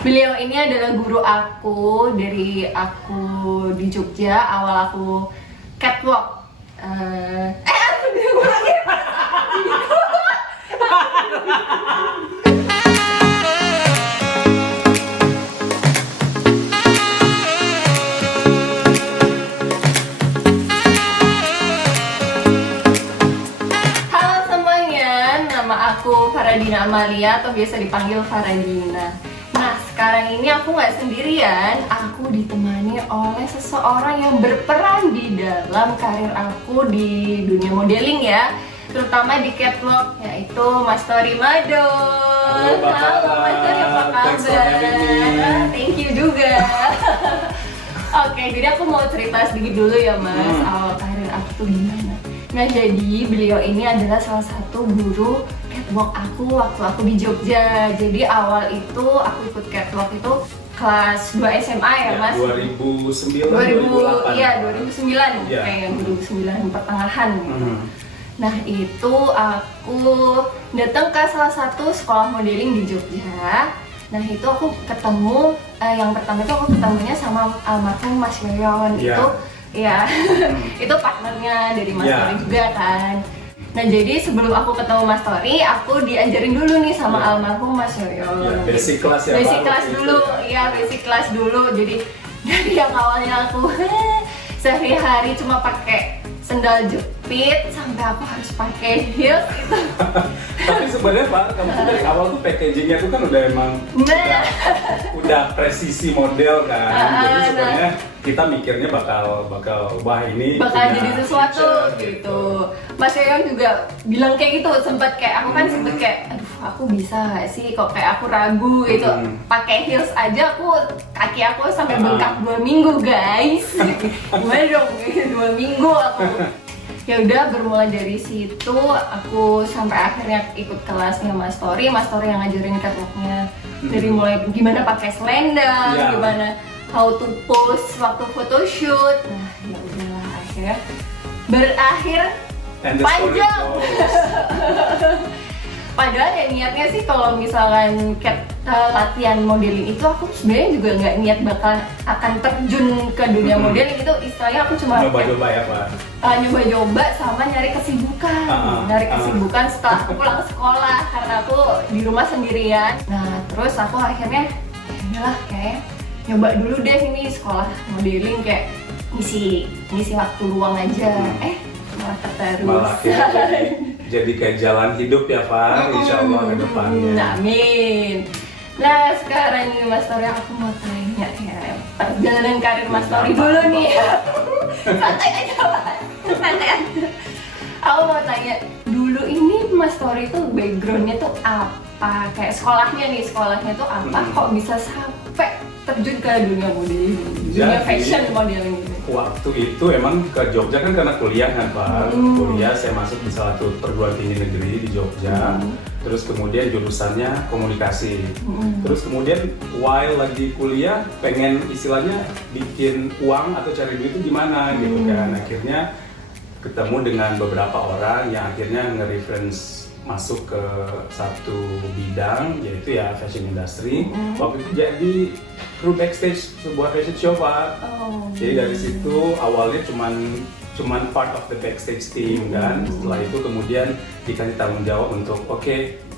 Beliau ini adalah guru aku dari aku di Jogja, awal aku catwalk. Aku diulangi. Halo semuanya, nama aku Faradina Amalia atau biasa dipanggil Faradina. Nah, sekarang ini aku nggak sendirian, aku ditemani oleh seseorang yang berperan di dalam karir aku di dunia modeling ya, terutama di catwalk, yaitu Mas Tori Madon. Halo Mas Tori, apa kabar? Thank you juga. Oke, jadi aku mau cerita sedikit dulu ya Mas, awal karir aku tuh gimana. Nah, jadi beliau ini adalah salah satu guru catwalk aku waktu aku di Jogja. Jadi awal itu aku ikut catwalk itu kelas 2 SMA ya Mas? 2009, 2008. Iya, 2009 Ya. kayak 2009 pertengahan gitu. Nah, itu aku datang ke salah satu sekolah modeling di Jogja. Nah, itu aku ketemu, yang pertama itu aku ketemunya sama almarhum Mas Yoyon. Ya. Itu ya, itu partnernya dari Mas Ya. Tori juga kan. Nah, jadi sebelum aku ketemu Mas Tori, aku diajarin dulu nih sama Ya. almarhum Mas Yoyon. Ya, basic kelas ya, Basic Pak, kelas waktu itu dulu, ya. iya basic kelas dulu. Jadi dari yang awalnya aku sehari-hari cuma pakai sendal jepit sampai aku harus pakai heels itu. Tapi sebenarnya Pak, kamu tuh dari awal tuh packagingnya tuh kan udah emang Nah, udah presisi model kan. Jadi nah. sebenarnya kita mikirnya bakal wah ini bakal punya jadi sesuatu future, gitu. Mas Yoyon juga bilang kayak gitu, sempet kayak aku kan sempet kayak aduh aku bisa gak sih kok, kayak aku ragu gitu. Pakai heels aja kaki aku sampai bengkak 2 minggu guys. Gimana dong 2 minggu aku. Ya udah, bermula dari situ aku sampai akhirnya ikut kelasnya Mas Tori yang ngajarin catwalknya. Dari mulai gimana pakai selendang, Ya. gimana how to pose waktu photoshoot. Nah, ya udahlah akhirnya berakhir And the story panjang. goes. Padahal ya niatnya sih kalau misalkan latihan modeling itu aku sebenarnya juga nggak niat bakal akan terjun ke dunia modeling itu, istilahnya aku cuma Coba-coba ya Pak. nyoba-nyoba sama nyari kesibukan, setelah aku pulang sekolah karena aku di rumah sendirian. Nah, terus aku akhirnya ya udahlah kayak nyoba dulu deh ini sekolah modeling, kayak ngisi waktu luang aja. Malah keterus. Malah jadi kayak jalan hidup ya Pak, insya Allah ke depannya. Amin. Nah, sekarang nih Mas Tori, aku mau tanya ya, perjalanan karir Mas Tori dulu nih. Santai aja Mas, santai aja. Aku mau tanya, dulu ini Mas Tori tuh backgroundnya tuh apa? Kayak sekolahnya tuh apa? Kok bisa sampai terjun ke dunia modeling, dunia Jadi, fashion modeling gitu? Waktu itu emang ke Jogja kan karena kuliah kan Pak. Kuliah saya masuk di salah satu perguruan tinggi negeri di Jogja. Terus kemudian jurusannya komunikasi. Terus kemudian while lagi kuliah pengen istilahnya bikin uang atau cari duit itu gimana gitu kan. Akhirnya ketemu dengan beberapa orang yang akhirnya nge-reference masuk ke satu bidang, yaitu ya fashion industry. Waktu itu jadi kru backstage sebuah fashion show Pak. Jadi dari situ awalnya cuman part of the backstage team kan. Setelah itu kemudian dikasih tanggung jawab untuk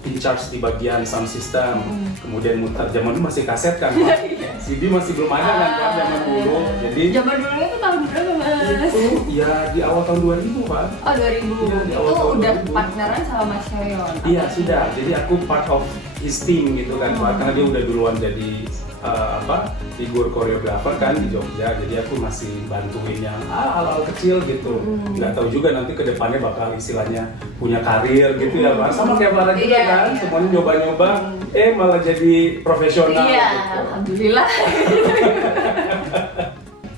in charge di bagian sound system. Kemudian muter, zaman dulu masih kaset kan Pak. CD masih belum ada kan Pak zaman dulu. Jadi zaman dulu itu tahun berapa Mas? itu ya di awal tahun 2000 Pak. Oh 2000, Iya, di awal itu tahun udah 2000. partneran sama Mas Yoyon? Iya sudah, jadi aku part of his team gitu kan Pak, karena dia udah duluan jadi figur koreografer kan di Jogja, jadi aku masih bantuin yang hal-hal kecil gitu. Nggak tahu juga nanti kedepannya bakal istilahnya punya karir gitu ya Pak, sama kayak Farah juga kan, semuanya nyoba-nyoba, malah jadi profesional Iya, gitu. alhamdulillah.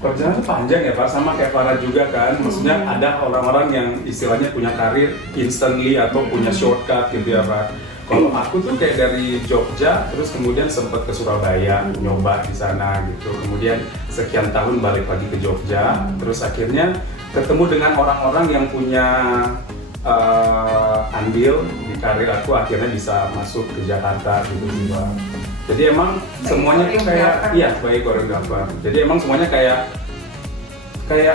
Perjalanan panjang ya Pak, sama kayak Farah juga kan, maksudnya ada orang-orang yang istilahnya punya karir instantly atau punya shortcut gitu ya Pak. Kalau aku tuh kayak dari Jogja, terus kemudian sempat ke Surabaya, nyoba di sana gitu. Kemudian sekian tahun balik lagi ke Jogja, terus akhirnya ketemu dengan orang-orang yang punya andil di karir aku, akhirnya bisa masuk ke Jakarta gitu juga. Jadi emang Sebagai semuanya tuh kayak koreografer. iya sebagai koreografer. Jadi emang semuanya kayak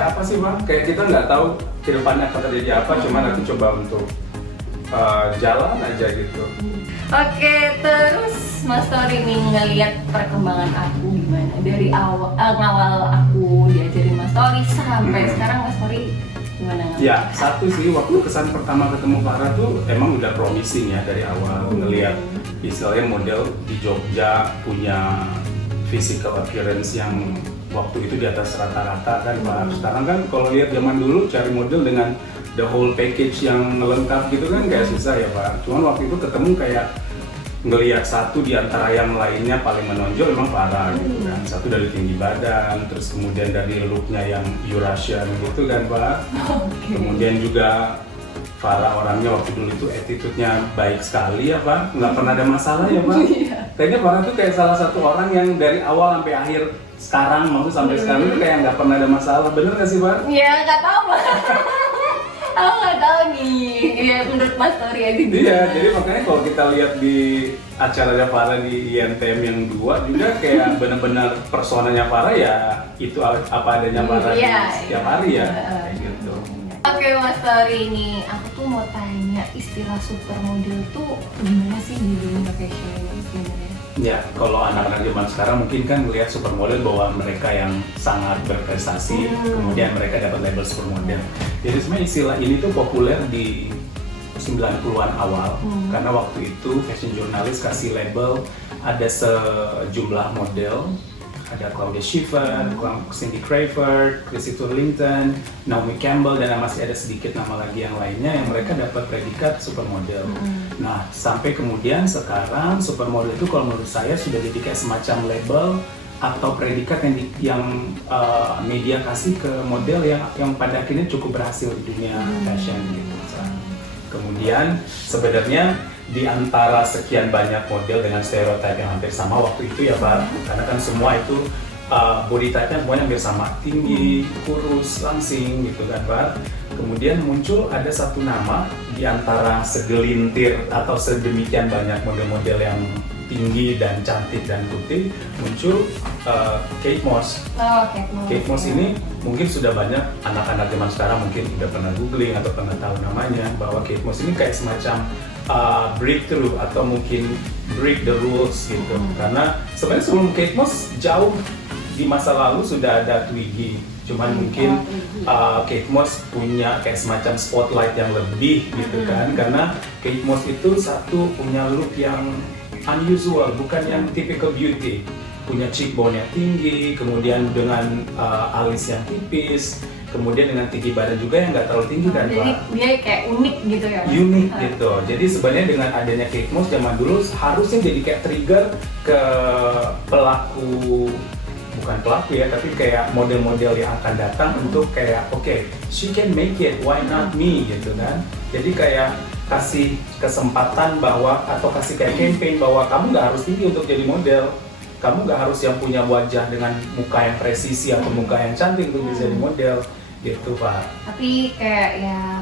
apa sih bang? Kayak kita nggak tahu ke depannya akan terjadi apa, cuman aku coba untuk jalan aja gitu. Oke, terus Mas Tori nih ngelihat perkembangan aku gimana dari awal aku diajarin Mas Tori sampai sekarang Mas Tori gimana? Ya, satu sih waktu kesan pertama ketemu Farah tuh emang udah promising ya dari awal ngelihat istilahnya model di Jogja punya physical appearance yang waktu itu di atas rata-rata kan Pak. Sekarang kan kalau lihat zaman dulu cari model dengan the whole package yang lengkap gitu kan kayak susah ya Pak. Cuman waktu itu ketemu kayak ngelihat satu di antara yang lainnya paling menonjol memang Farah gitu kan. Satu dari tinggi badan, terus kemudian dari looknya yang Eurasian gitu kan Pak. Kemudian juga Farah orangnya waktu dulu itu attitude-nya baik sekali ya Pak, nggak pernah ada masalah ya Pak. Kayaknya Farah tuh kayak salah satu orang yang dari awal sampai akhir sekarang, maksudnya sampai sekarang itu kayak nggak pernah ada masalah, bener nggak sih Pak? Ya nggak tahu Mas. Aku nggak tahu nih. Ya menurut Mas Tori aja. Iya, jadi makanya kalau kita lihat di acaranya Farah di INTM yang 2 juga kayak benar-benar personanya Farah ya itu apa adanya Farah di setiap hari ya, kayak gitu. Oke Mas Tori nih, aku tuh mau tanya istilah supermodel tuh gimana sih di dunia fashion ini sebenarnya? Ya, kalau anak-anak zaman sekarang mungkin kan melihat supermodel bahwa mereka yang sangat berprestasi, kemudian mereka dapat label supermodel. Jadi sebenarnya istilah ini tuh populer di 90-an awal, karena waktu itu fashion jurnalis kasih label ada sejumlah model, ada Claudia Schiffer, Cindy Crawford, Chrissy Turlington, Naomi Campbell, dan masih ada sedikit nama lagi yang lainnya yang mereka dapat predikat supermodel. Nah, sampai kemudian sekarang supermodel itu kalau menurut saya sudah jadi kayak semacam label atau predikat yang media kasih ke model yang pada akhirnya cukup berhasil di dunia fashion gitu. Kemudian sebenarnya di antara sekian banyak model dengan stereotip yang hampir sama waktu itu ya Pak, karena kan semua itu body type-nya semuanya hampir sama, tinggi, kurus, langsing gitu kan Pak. Kemudian muncul ada satu nama di antara segelintir atau sedemikian banyak model-model yang tinggi dan cantik dan putih, muncul Kate Moss. Oh, Kate Moss. Kate Moss ini mungkin sudah banyak anak-anak zaman sekarang mungkin udah pernah googling atau pernah tahu namanya, bahwa Kate Moss ini kayak semacam breakthrough atau mungkin break the rules gitu. Karena sebenarnya sebelum Kate Moss jauh di masa lalu sudah ada Twiggy. Cuman mungkin Kate Moss punya kayak semacam spotlight yang lebih gitu kan, karena Kate Moss itu satu punya look yang unusual, bukan yang typical beauty, punya cheekbone yang tinggi, kemudian dengan alis yang tipis, kemudian dengan tinggi badan juga yang nggak terlalu tinggi kan Jadi Pak. dia kayak unik gitu ya Mas? Unik gitu. Jadi sebenarnya dengan adanya Kate Moss zaman dulu harusnya jadi kayak trigger ke pelaku, bukan pelaku ya, tapi kayak model-model yang akan datang untuk kayak oke, she can make it, why not me gitu kan. Jadi kayak kasih kesempatan bahwa atau kasih kayak campaign bahwa kamu nggak harus tinggi untuk jadi model, kamu nggak harus yang punya wajah dengan muka yang presisi atau muka yang cantik untuk bisa jadi model gitu Pak. Tapi kayak ya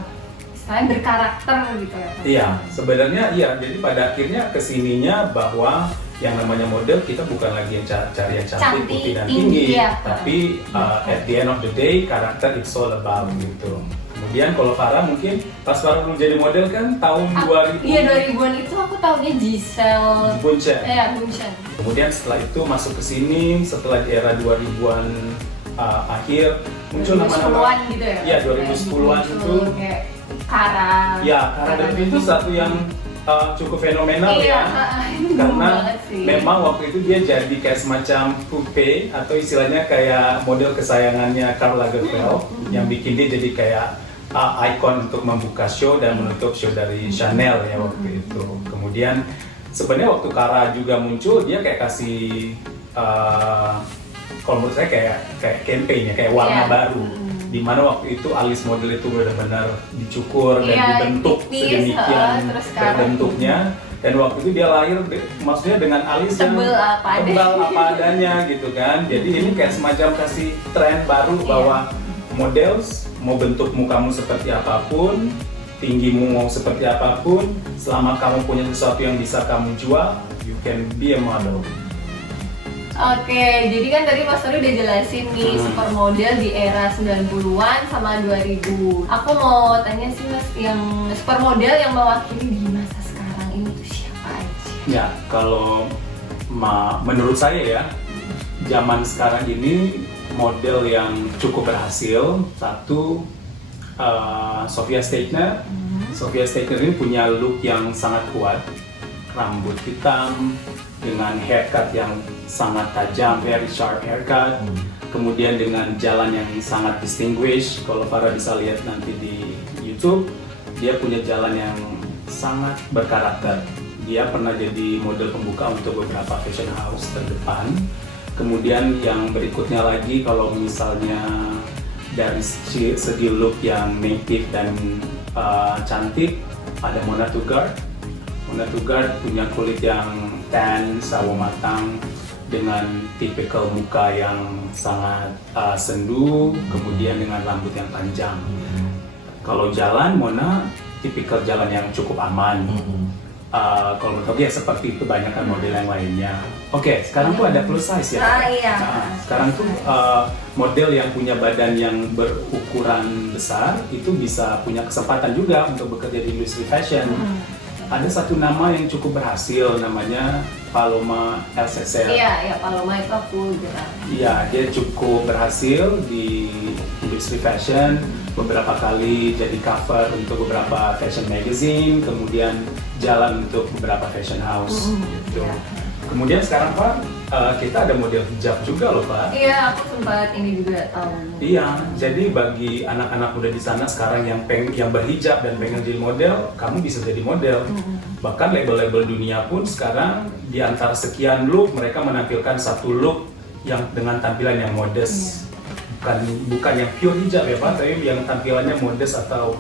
istilahnya berkarakter gitu ya Pak? Iya, sebenarnya iya. Jadi pada akhirnya kesininya bahwa yang namanya model kita bukan lagi yang cari yang cantik, putih dan tinggi, ya. tapi at the end of the day karakter it's all about gitu. Kemudian kalau Farah mungkin pas Farah belum jadi model kan tahun 2000. Iya 2000-an itu aku tahunya Giselle. Bunchen. Bunchen. Kemudian setelah itu masuk ke sini setelah di era 2000-an akhir muncul nama-nama 2010-an gitu ya? Iya 2010-an itu. Kayak Kara. Ya, Kara Delevingne itu satu yang cukup fenomenal ya, karena memang waktu itu dia jadi kayak semacam coupe atau istilahnya kayak model kesayangannya Karl Lagerfeld yang bikin dia jadi kayak ikon untuk membuka show dan menutup show dari Chanel ya waktu itu. Kemudian sebenarnya waktu Kara juga muncul dia kayak kasih kalau menurut saya kayak campaign ya, kayak warna baru. Di mana waktu itu alis model itu benar-benar dicukur dan dibentuk sedemikian terbentuknya, dan waktu itu dia lahir maksudnya dengan alis yang tebal apa adanya gitu kan. Jadi ini kayak semacam kasih tren baru bahwa models mau bentuk mukamu seperti apapun, tinggimu mau seperti apapun, selama kamu punya sesuatu yang bisa kamu jual, you can be a model. Oke, jadi kan tadi Mas Tori udah jelasin nih supermodel di era 90-an sama 2000. Aku mau tanya sih Mas, yang supermodel yang mewakili di masa sekarang ini tuh siapa aja? Ya, kalau menurut saya ya, zaman sekarang ini model yang cukup berhasil, satu Sofia Stayner. Sofia Stayner ini punya look yang sangat kuat, rambut hitam dengan haircut yang sangat tajam, very sharp haircut. Kemudian dengan jalan yang sangat distinguished. Kalau Farah bisa lihat nanti di YouTube, dia punya jalan yang sangat berkarakter. Dia pernah jadi model pembuka untuk beberapa fashion house terdepan. Kemudian yang berikutnya lagi, kalau misalnya dari segi look yang native dan cantik, ada Mona Tugard. Mona Tugard punya kulit yang tan, sawo matang, dengan tipikal muka yang sangat sendu, kemudian dengan rambut yang panjang. Kalau jalan, Mona tipikal jalan yang cukup aman. Kalau menurut aku ya seperti kebanyakan model yang lainnya. Oke, sekarang tuh ada plus size ya. Iya. Sekarang tuh model yang punya badan yang berukuran besar itu bisa punya kesempatan juga untuk bekerja di industri fashion. Ada satu nama yang cukup berhasil, namanya Paloma Alceser. Iya, Paloma itu aku bilang. Iya, dia cukup berhasil di industri fashion, beberapa kali jadi cover untuk beberapa fashion magazine, kemudian jalan untuk beberapa fashion house gitu. Kemudian sekarang Pak, kita ada model hijab juga loh Pak. Iya, aku sempat ini juga tahu. Iya, jadi bagi anak-anak muda di sana sekarang yang berhijab dan pengen jadi model, kamu bisa jadi model. Bahkan label-label dunia pun sekarang di antara sekian look, mereka menampilkan satu look yang dengan tampilan yang modest. Bukan yang pure hijab ya Pak, tapi yang tampilannya modest atau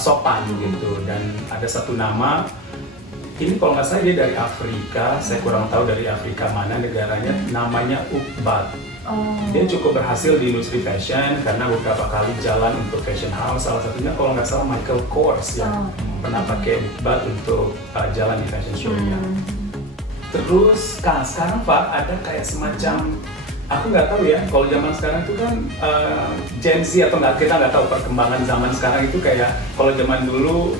sopan gitu. Dan ada satu nama, ini kalau nggak salah dia dari Afrika, saya kurang tahu dari Afrika mana negaranya, namanya Ukbat. Dia cukup berhasil di industri fashion karena beberapa kali jalan untuk fashion house, salah satunya kalau nggak salah Michael Kors yang pernah pakai Ukbat untuk jalan di fashion show-nya. Terus sekarang Pak ada kayak semacam, aku nggak tahu ya, kalau zaman sekarang itu kan Gen Z atau nggak, kita nggak tahu perkembangan zaman sekarang itu kayak kalau zaman dulu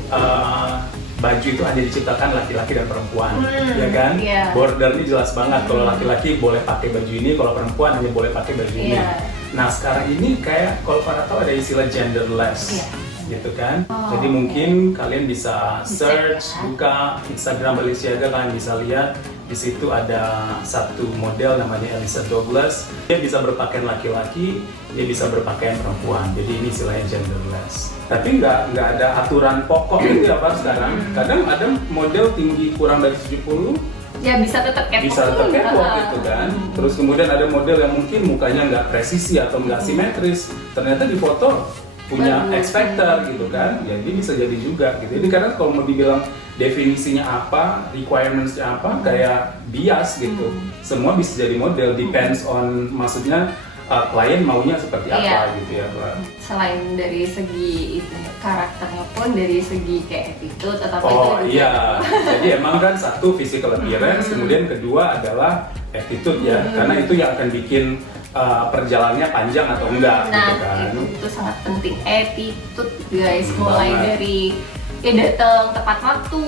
baju itu hanya diciptakan laki-laki dan perempuan, ya kan? Yeah. Bordernya jelas banget. Kalau laki-laki boleh pakai baju ini, kalau perempuan hanya boleh pakai baju ini. Nah sekarang ini kayak kalau para tahu ada istilah genderless, gitu kan? Jadi mungkin kalian bisa search, buka Instagram Balenciaga, kalian bisa lihat di situ ada satu model namanya Elisa Douglas. Dia bisa berpakaian laki-laki, dia bisa berpakaian perempuan. Jadi ini istilahnya genderless. Tapi nggak ada aturan pokok gitu ya Pak sekarang. Kadang ada model tinggi kurang dari 70, ya bisa tetap catwalk. Bisa tetap catwalk gitu kan. Terus kemudian ada model yang mungkin mukanya nggak presisi atau nggak simetris. Ternyata di foto punya X factor gitu kan. Jadi bisa jadi juga gitu. Jadi karena kalau mau dibilang definisinya apa, requirements-nya apa, kayak bias gitu. Semua bisa jadi model, depends on, maksudnya klien maunya seperti apa gitu ya Pak. Selain dari segi itu karakternya pun dari segi kayak attitude atau iya. Jadi emang kan satu physical appearance, kemudian kedua adalah attitude ya, karena itu yang akan bikin perjalanannya panjang atau enggak gitu kan. Itu sangat penting, attitude guys, mulai dari ya datang tepat waktu,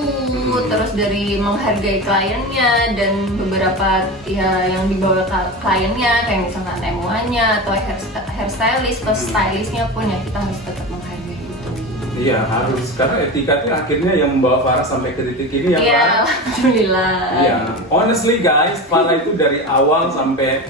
terus dari menghargai kliennya dan beberapa ya yang dibawa kliennya kayak misalkan MUA-nya atau hairstylist atau stylistnya pun ya kita harus tetap menghargai itu. Iya harus, karena etika itu akhirnya yang membawa Farah sampai ke titik ini ya Pak. Iya, alhamdulillah. Iya, honestly guys, Farah itu dari awal sampai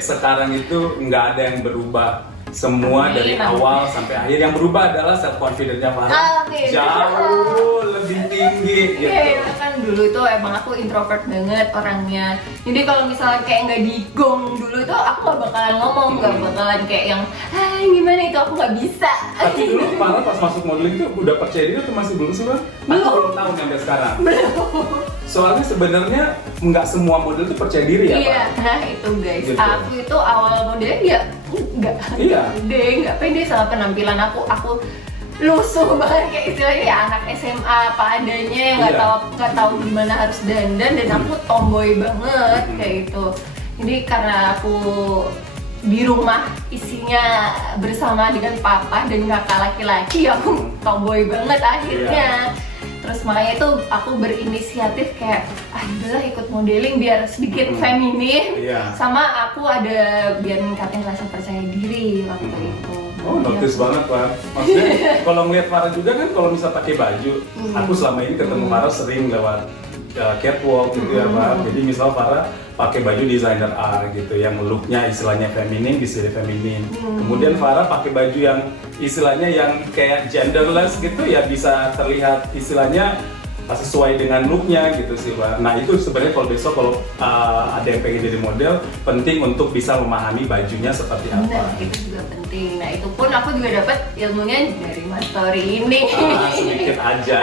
sekarang itu nggak ada yang berubah. Semua dari awal sampai akhir yang berubah adalah self confidence-nya Farah jauh lebih tinggi gitu. Iya, kan dulu itu emang aku introvert banget orangnya. Jadi kalau misalnya kayak nggak digong dulu itu aku nggak bakalan ngomong, nggak bakalan kayak yang hai gimana itu, aku nggak bisa. Tapi dulu Farah pas masuk modeling itu udah percaya diri atau masih belum sih Bang? Aku belum tahu sampai sekarang. Belum. Soalnya sebenarnya nggak semua model itu percaya diri ya Pak? Iya, nah itu guys, gitu. aku itu awal modelnya dia nggak pede sama penampilan aku lusuh banget kayak istilahnya ya anak SMA apa adanya yang nggak Iya. tahu gimana harus dandan, dan aku tomboy banget kayak gitu. Jadi karena aku di rumah isinya bersama dengan papa dan kakak laki-laki, aku tomboy banget akhirnya. Terus makanya itu aku berinisiatif kayak udahlah ikut modeling biar sedikit feminin. Iya. Sama aku ada biar ningkatin rasa percaya diri waktu itu. Oh, notice banget, Pak. Maksudnya kalau ngeliat Farah juga kan kalau misal pakai baju, aku selama ini ketemu Farah sering lewat catwalk gitu ya, Pak. Jadi misal Farah pakai baju designer A gitu, yang looknya istilahnya feminin, disini feminin. Kemudian Farah pakai baju yang istilahnya yang kayak genderless gitu ya, bisa terlihat istilahnya sesuai dengan looknya gitu sih, Pak. Nah itu sebenarnya kalau besok kalau ada yang pengen jadi model, penting untuk bisa memahami bajunya seperti apa. Nah, itu juga penting. Nah, itu pun aku juga dapat ilmunya dari Mas Tori ini. Sedikit aja.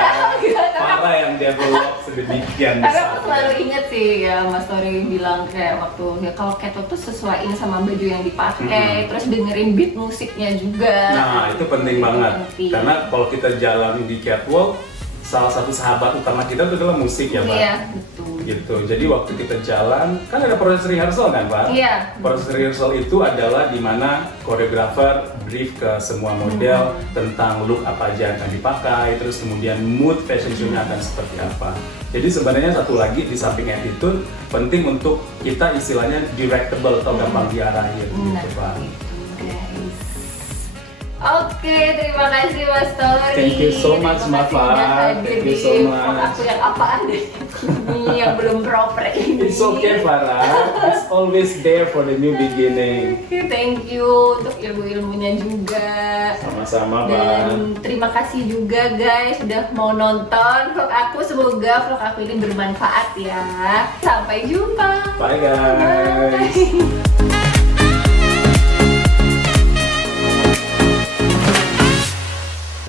Farah yang develop sedemikian Karena besar. aku selalu inget sih ya Mas Tori bilang kayak waktu ya kalau catwalk tuh sesuaiin sama baju yang dipakai, terus dengerin beat musiknya juga. Nah itu penting banget. Penting. Karena kalau kita jalan di catwalk, salah satu sahabat utama kita itu adalah musik ya, Pak. Iya, betul. Gitu. Jadi waktu kita jalan, kan ada proses rehearsal kan, Pak? Iya. Proses rehearsal itu adalah di mana koreografer brief ke semua model tentang look apa aja yang akan dipakai, terus kemudian mood fashion show-nya akan seperti apa. Jadi sebenarnya satu lagi di samping attitude, penting untuk kita istilahnya directable atau gampang diarahin gitu, Pak. Itu guys. Oke, terima kasih Mas Tori. Thank you so much, Terima kasih Mafa. udah hadir Thank you di so vlog much. aku yang apa adanya ini yang belum proper ini. It's okay, Farah. It's always there for the new beginning. Oke, thank you untuk ilmu-ilmunya juga. Sama-sama, Pak. Dan terima kasih juga guys sudah mau nonton vlog aku. Semoga vlog aku ini bermanfaat ya. Sampai jumpa. Bye, guys. Bye.